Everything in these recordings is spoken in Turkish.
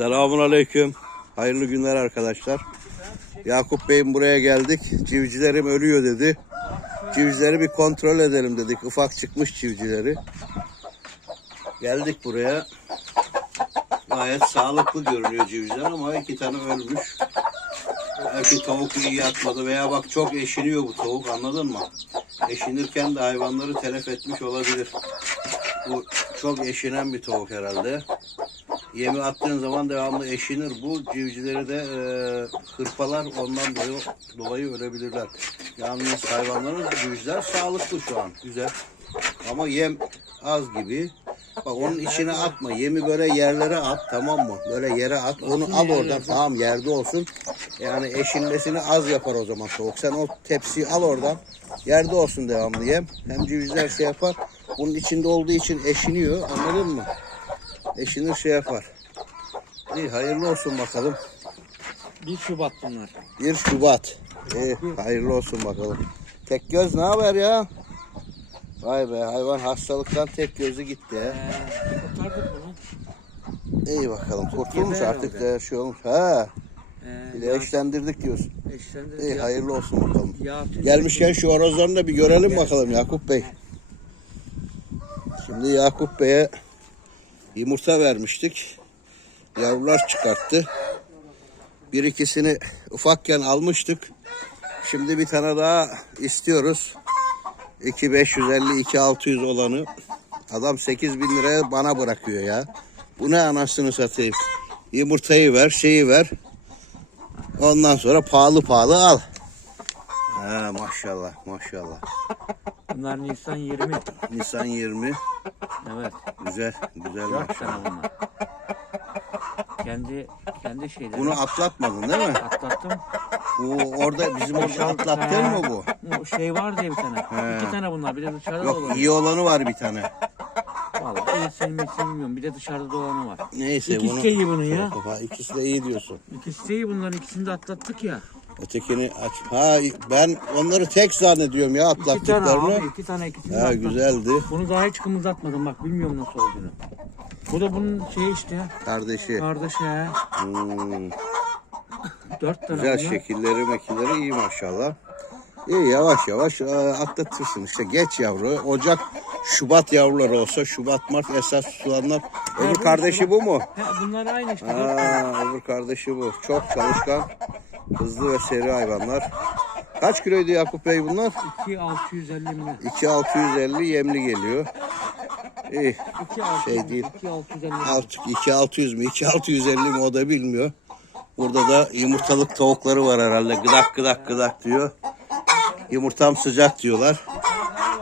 Selamun Aleyküm. Hayırlı günler arkadaşlar. Yakup Bey'im buraya geldik. Civcilerim ölüyor dedi. Civcileri bir kontrol edelim dedik. Ufak çıkmış civcileri. Geldik buraya. Gayet sağlıklı görünüyor civciler ama iki tane ölmüş. Belki tavuk iyi yatmadı veya bak çok eşiniyor bu tavuk anladın mı? Eşinirken de hayvanları telef etmiş olabilir. Bu çok eşinen bir tavuk herhalde. Yemi attığın zaman devamlı eşinir. Bu civcileri de e, hırpalar ondan dolayı, dolayı ölebilirler. Yalnız hayvanların civciler sağlıklı şu an. Güzel. Ama yem az gibi. Bak onun içine atma. Yemi böyle yerlere at tamam mı? Böyle yere at. Onu al oradan. Tamam yerde olsun. Yani eşinmesini az yapar o zaman tavuk. Sen o tepsiyi al oradan. Yerde olsun devamlı yem. Hem civcivler şey yapar. Bunun içinde olduğu için eşiniyor. Anladın mı? Eşinir şey yapar. İyi hayırlı olsun bakalım. 1 Şubat bunlar. 1 Şubat. İyi hayırlı olsun bakalım. Tek göz ne haber ya? Vay be hayvan hastalıktan tek gözü gitti ya. Kurtardık bunu. İyi bakalım kurtulmuş Geber artık herhalde. da şey olmuş. Ha Ee, bir de eşlendirdik diyorsun. eşlendirdik. İyi Ya- hayırlı olsun bakalım. Tüzüğü- Gelmişken şu horozlarını da bir görelim bakalım Yakup Bey. Şimdi Yakup Bey'e yumurta vermiştik. Yavrular çıkarttı. Bir ikisini ufakken almıştık. Şimdi bir tane daha istiyoruz. 2550 2600 olanı. Adam 8000 liraya bana bırakıyor ya. Bu ne anasını satayım. Yumurtayı ver, şeyi ver. Ondan sonra pahalı pahalı al. Ha, maşallah maşallah. Bunlar Nisan 20. Nisan 20. Evet. Güzel güzel 4 maşallah. tane bunlar. Kendi kendi şeyleri. Bunu atlatmadın değil mi? atlattım. Bu orada bizim orada atlattın mı bu? Bu şey var diye bir tane. He. İki tane bunlar. Bir de dışarıda Yok dolanı. iyi olanı var bir tane. Vallahi iyisini mi bilmiyorum. Bir de dışarıda dolanı var. Neyse İkisi bunu. de iyi bunun ya. Ha, İkisi de iyi diyorsun. İkisi de iyi bunların ikisini de atlattık ya. Ötekini aç. Ha ben onları tek zannediyorum ya İki tane atlattıklarını. abi. iki tane ikisini Ha güzeldi. Bunu daha hiç kımıldatmadım bak bilmiyorum nasıl olduğunu. Bu da bunun şeyi işte Kardeşi. kardeşi he. Hmm, Dört tane güzel bunlar. şekilleri mekilleri iyi maşallah. İyi yavaş yavaş e, atlatırsın işte geç yavru. Ocak Şubat yavruları olsa Şubat Mart esas tutulanlar. Öbür kardeşi bu mu? He, bunlar aynı işte. dört tane. Aa, öbür kardeşi bu. Çok çalışkan, hızlı ve seri hayvanlar. Kaç kiloydu Yakup Bey bunlar? 2 650 mi? 2650 yemli geliyor. İyi. 2 600 Şey değil. 2 650. Alt, 2600 mi 2650 mi o da bilmiyor. Burada da yumurtalık tavukları var herhalde. Gıdak gıdak gıdak diyor. Yumurtam sıcak diyorlar.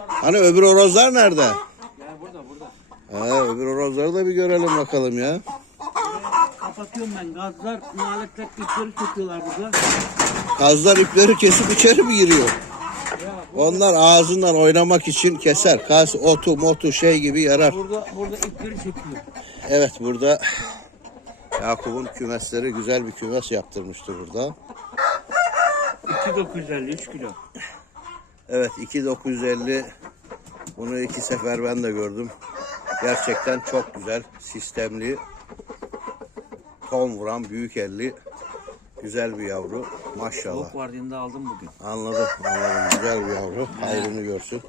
Hani öbür horozlar nerede? Ya burada burada. Ha, öbür horozları da bir görelim bakalım ya. Kapatıyorum ben gazlar, naletler yukarı çekiyorlar burada. Kazlar ipleri kesip içeri mi giriyor? Onlar ağzından oynamak için keser. Kaz otu motu şey gibi yarar. burada burada ipleri çekiyor. Evet burada Yakup'un kümesleri güzel bir kümes yaptırmıştı burada. 2950 3 kilo. Evet 2950 bunu iki sefer ben de gördüm. Gerçekten çok güzel sistemli ton vuran büyük elli güzel bir yavru maşallah. Tavuk vardiyinde aldım bugün. Anladım anladım güzel bir yavru hayrını görsün.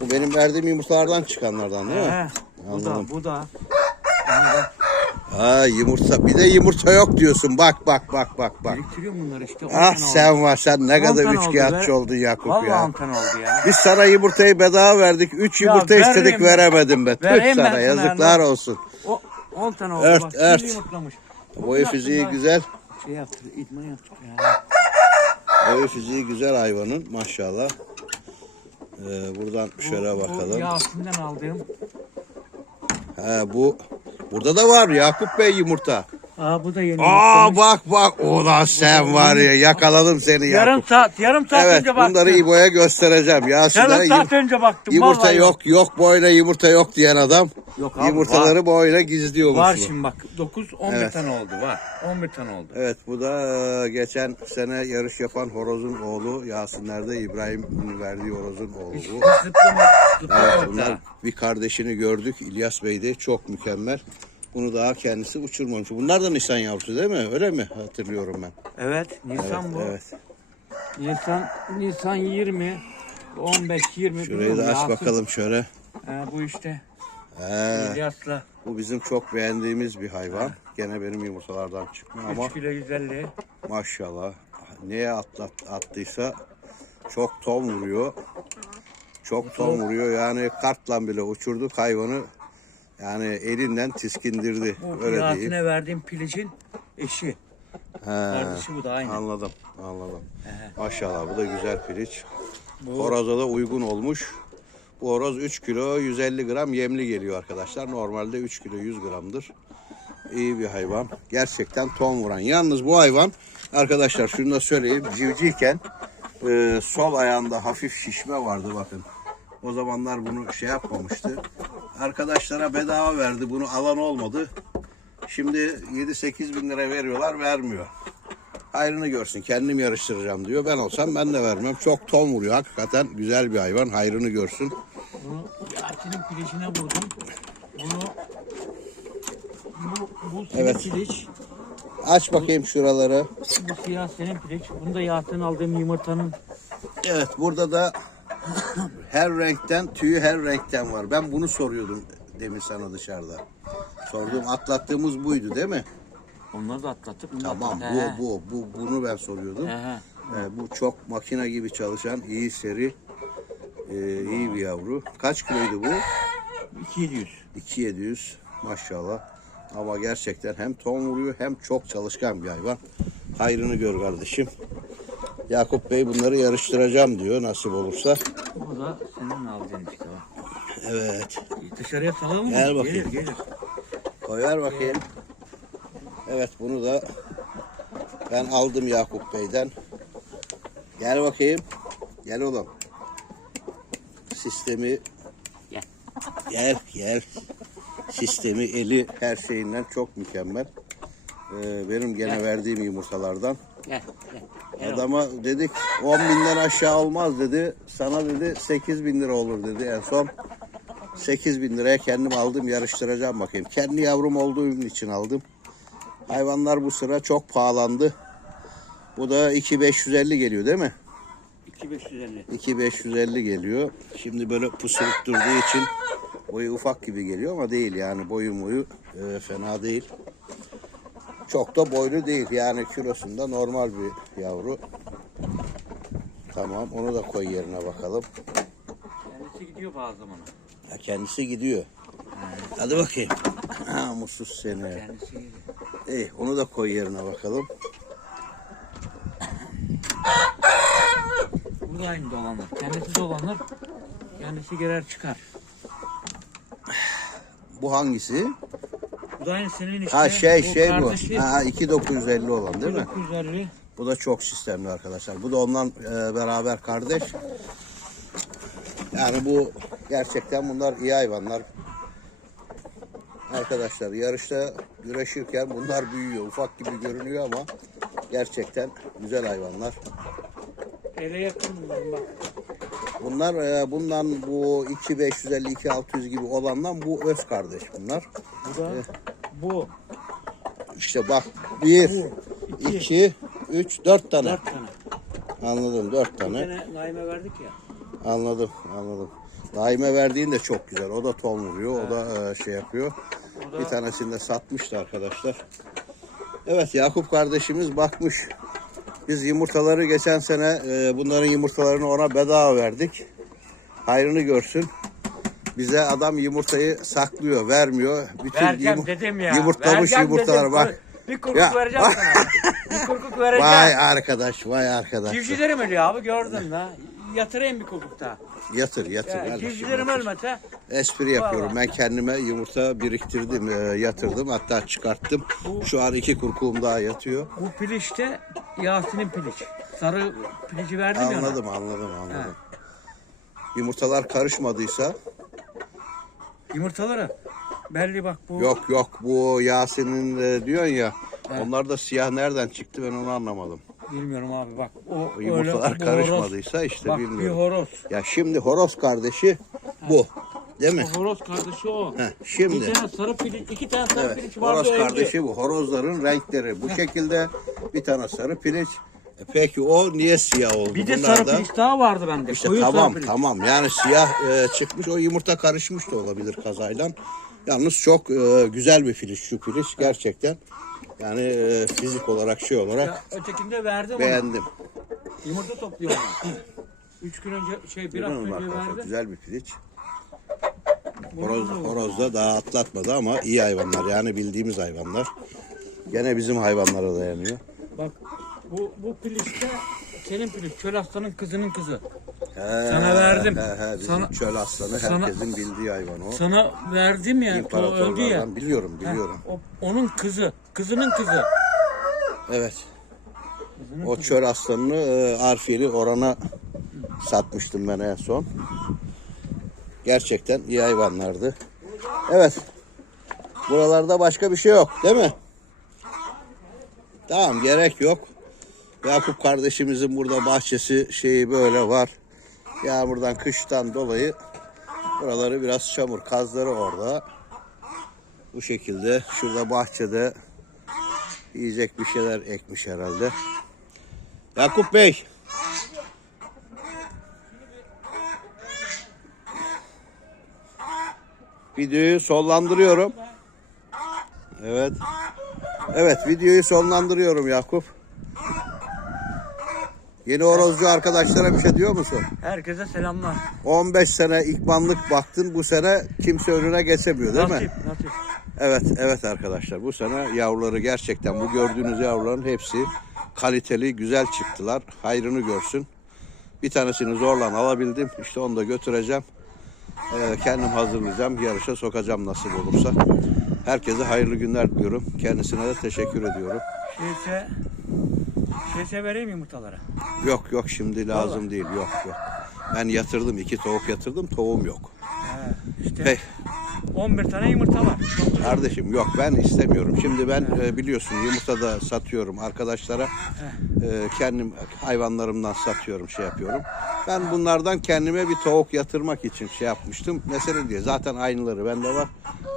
Bu benim verdiğim yumurtalardan çıkanlardan değil mi? He, bu da bu da. Ha yumurta bir de yumurta yok diyorsun bak bak bak bak bak. biriktiriyorum bunları işte. Ah tane oldu. sen var sen ne kadar üçkağıtçı oldun Yakup Vallahi ya. 10 tane oldu ya. Biz sana yumurtayı bedava verdik. Üç Ya yumurta istedik ben. veremedin be. Tüh Vereyim ben sana sana yazıklar yani. olsun. O 10 tane oldu. Ört, bak, ört. Şimdi yumurtlamış. Boyu fiziği güzel. Şey yaptık, idman yaptık ya. Boyu fiziği güzel hayvanın maşallah. Ee, buradan şöyle Bu bakalım. Yasin'den aldığım. He, bu burada da var Yakup Bey yumurta. Aa bu da yeni. Aa bak bak ulan sen var ya yakaladım seni Yarım Yakup. saat, yarım saat Evet önce baktım. bunları İbo'ya göstereceğim. Yasinlere Yarım saat önce baktım. yumurta vallahi yok yok boyuna yumurta yok diyen adam. Yok abi, Yumurtaları boyuna gizliyormuş. Var bu. şimdi bak 9 11 Evet. tane oldu var. 11 tane oldu. Evet bu da e, geçen sene yarış yapan horozun oğlu Yasinler'de İbrahim'in verdiği horozun oğlu bu. Zıplama, Evet bunlar bir kardeşini gördük İlyas Bey'de çok mükemmel. Bunu daha kendisi uçurmamış. Bunlar da Nisan yavrusu değil mi? Öyle mi? Hatırlıyorum ben. Evet, Nisan evet, bu. evet. Nisan Nisan 20 15 20 Şurayı da aç bakalım şöyle. bu işte. He, bu bizim çok beğendiğimiz bir hayvan. Gene benim yumurtalardan çıkma ama 3 kilo 150. maşallah neye atlat, attıysa çok ton vuruyor. Çok ton vuruyor. Yani kartla bile uçurduk hayvanı. Yani elinden tiskindirdi. Bu Öyle diyeyim. verdiğim pilicin eşi. He. Kardeşi bu da aynı. Anladım, anladım. He. Maşallah bu da güzel piliç. Bu Horoza da uygun olmuş. Bu horoz 3 kilo 150 gram yemli geliyor arkadaşlar. Normalde 3 kilo 100 gramdır. İyi bir hayvan. Gerçekten ton vuran. Yalnız bu hayvan arkadaşlar şunu da söyleyeyim. Civciyken e, sol ayağında hafif şişme vardı bakın. O zamanlar bunu şey yapmamıştı. Arkadaşlara bedava verdi. Bunu alan olmadı. Şimdi 7-8 bin lira veriyorlar vermiyor. Hayrını görsün kendim yarıştıracağım diyor. Ben olsam ben de vermem. Çok ton vuruyor hakikaten güzel bir hayvan hayrını görsün. bunu Yasin'in pilicine vurdum. Bunu bu, bu senin Evet. piliç. Aç bakayım şuraları. Bu siyah senin piliç. Bunu da Yasin'in aldığım yumurtanın Evet burada da her renkten tüyü her renkten var. Ben bunu soruyordum demin sana dışarıda. Sorduğum atlattığımız buydu değil mi? Onları da atlattık. Bunu Tamam atlattık. bu bu bu bunu ben soruyordum. He, he. Ee, bu çok makine gibi çalışan iyi seri e, iyi bir yavru. Kaç kiloydu bu? 200. 2700 maşallah. Ama gerçekten hem ton vuruyor hem çok çalışkan bir hayvan. Hayrını gör kardeşim. Yakup Bey bunları yarıştıracağım diyor nasip olursa. Bu da senin aldığın işte bak. Evet. Dışarıya salalım mı? Gel bakayım. Gelir gelir. Koyar bakayım. Evet bunu da ben aldım Yakup Bey'den. Gel bakayım. Gel oğlum. Sistemi Gel. gel gel. Sistemi eli her şeyinden çok mükemmel. Ee, benim gene Gel. verdiğim yumurtalardan. Gel. Gel. Gel oğlum. Adama dedik 10 binden aşağı olmaz dedi. Sana dedi 8 bin lira olur dedi en son. 8 bin liraya kendim aldım yarıştıracağım bakayım. Kendi yavrum olduğum için aldım. Hayvanlar bu sıra çok pahalandı. Bu da 2550 geliyor değil mi? 2550. 2550 geliyor. Şimdi böyle pusuruk durduğu için boyu ufak gibi geliyor ama değil yani boyu boyu e, fena değil. Çok da boylu değil yani kilosunda normal bir yavru. Tamam onu da koy yerine bakalım. Kendisi gidiyor bazı zamana. Ha, kendisi gidiyor. Hadi bakayım. Ha, mutsuz seni. İyi onu da koy yerine bakalım. Bu da aynı dolanır. Kendisi dolanır. Kendisi girer çıkar. Bu hangisi? Bu da aynı senin işte. Ha şey bu şey bu. kardeşi. Ha 2950 olan değil mi? 950. Bu da çok sistemli arkadaşlar. Bu da ondan e, beraber kardeş. Yani bu gerçekten bunlar iyi hayvanlar. Arkadaşlar yarışta güreşirken bunlar büyüyor. Ufak gibi görünüyor ama gerçekten güzel hayvanlar. Ele yakın bunların bak. Bunlar e, bundan bu 2550 2600 gibi olandan bu öz kardeş bunlar. Bu da bu. İşte bak bir, iki, iki, üç, dört tane. Dört tane. Anladım dört Bir tane. tane Naime verdik ya. Anladım, anladım. Daime verdiğin de çok güzel. O da ton vuruyor, o da e, şey yapıyor. Bir tanesini de satmıştı arkadaşlar. Evet Yakup kardeşimiz bakmış. Biz yumurtaları geçen sene e, bunların yumurtalarını ona bedava verdik. Hayrını görsün. Bize adam yumurtayı saklıyor, vermiyor. Bütün vereceğim yumu- dedim ya. Yumurtlamış Vereceğim dedim. bak. Bir kurkuk Ya, vereceğim sana. Bir kurkuk vereceğim. Vay arkadaş, vay arkadaş. Civcivlerim ölüyor abi gördün mü? Yatırayım bir kurkuk daha. Yatır, yatır. Ya, yatır. ölmese Espri yapıyorum. Vallahi. Ben kendime yumurta biriktirdim, e, yatırdım. Hatta çıkarttım. Şu an iki kurkuğum daha yatıyor. bu piliçte Yasin'in piliç. Sarı pilici verdim ya ona. Anladım, anladım, anladım. Yumurtalar karışmadıysa Yumurtaları belli bak bu. yok yok bu Yasin'in e, diyorsun ya onlar da siyah nereden çıktı ben onu anlamadım. Bilmiyorum abi bak. O, O yumurtalar öyle, karışmadıysa horoz. işte bak, bilmiyorum. bir horoz. Ya şimdi horoz kardeşi bu. Değil mi? O horoz kardeşi o. Heh, Bir şimdi. tane sarı piliç, iki tane sarı Evet, piliç vardı horoz kardeşi bu. Horozların renkleri. Bu şekilde bir tane sarı piliç. E Peki o niye siyah oldu? Bir de sarı piliç daha vardı bende. İşte Koyu tamam piliç. tamam yani siyah e, çıkmış o yumurta karışmış da olabilir kazayla. Yalnız çok e, güzel bir filiç şu filiç gerçekten. Yani e, fizik olarak şey olarak Ya, ötekinde verdim ona. beğendim. Yumurta topluyor ona. Üç gün önce, şey bir hafta önce arkadaşlar? verdi. Güzel bir piliç. Horoz, da- horoz da daha atlatmadı ama iyi hayvanlar yani bildiğimiz hayvanlar. Gene bizim hayvanlara dayanıyor. Bak bu, bu piliç de senin piliç. Çöl aslanın kızının kızı. Sana verdim. He, he, bizim Sana- çöl aslanı sana- herkesin bildiği hayvan o. Sana verdim ya. O öldü ya. Biliyorum biliyorum. O, onun kızı. Kızının kızı. Evet. O çöl aslanını e, Arfiyeli Orhan'a satmıştım ben en son. Gerçekten iyi hayvanlardı. Evet. Buralarda başka bir şey yok değil mi? Tamam gerek yok. Yakup kardeşimizin burada bahçesi şeyi böyle var. Yağmurdan kıştan dolayı buraları biraz çamur. Kazları orada. Bu şekilde şurada bahçede Yiyecek bir şeyler ekmiş herhalde. Yakup Bey. Videoyu sonlandırıyorum. Evet. Evet videoyu sonlandırıyorum Yakup. Yeni horozcu arkadaşlara bir şey diyor musun? Herkese selamlar. 15 sene ikmanlık baktın bu sene kimse önüne geçemiyor değil mi? Nasip, nasip. Evet, evet arkadaşlar. Bu sene yavruları gerçekten bu gördüğünüz yavruların hepsi kaliteli, güzel çıktılar. Hayrını görsün. Bir tanesini zorla alabildim. İşte onu da götüreceğim. Ee, kendim hazırlayacağım. Yarışa sokacağım nasıl olursa. Herkese hayırlı günler diliyorum. Kendisine de teşekkür ediyorum. Şeyse, şeyse vereyim yumurtalara. Yok yok şimdi lazım değil. Yok yok. Ben yatırdım. iki tavuk yatırdım. Tavuğum yok. He, işte Hey, 11 tane yumurta var. Kardeşim yok ben istemiyorum. Şimdi ben e, biliyorsun yumurta da satıyorum arkadaşlara. E, kendim hayvanlarımdan satıyorum şey yapıyorum. Ben bunlardan kendime bir tavuk yatırmak için şey yapmıştım. Mesele diye zaten aynıları bende var.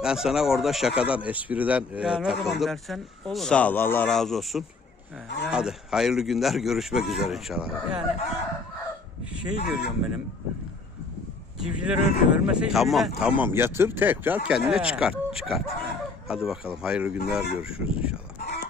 Ben sana orada şakadan, espriden e, Ya ne zaman takıldım. dersen olur. Sağ ol Allah razı olsun. Yani, Hadi hayırlı günler görüşmek üzere inşallah. Yani şey görüyorum benim. Civciler ölüyor. Ölmese Tamam civciler- tamam yatır tekrar kendine He. çıkart çıkart. Hadi bakalım hayırlı günler görüşürüz inşallah.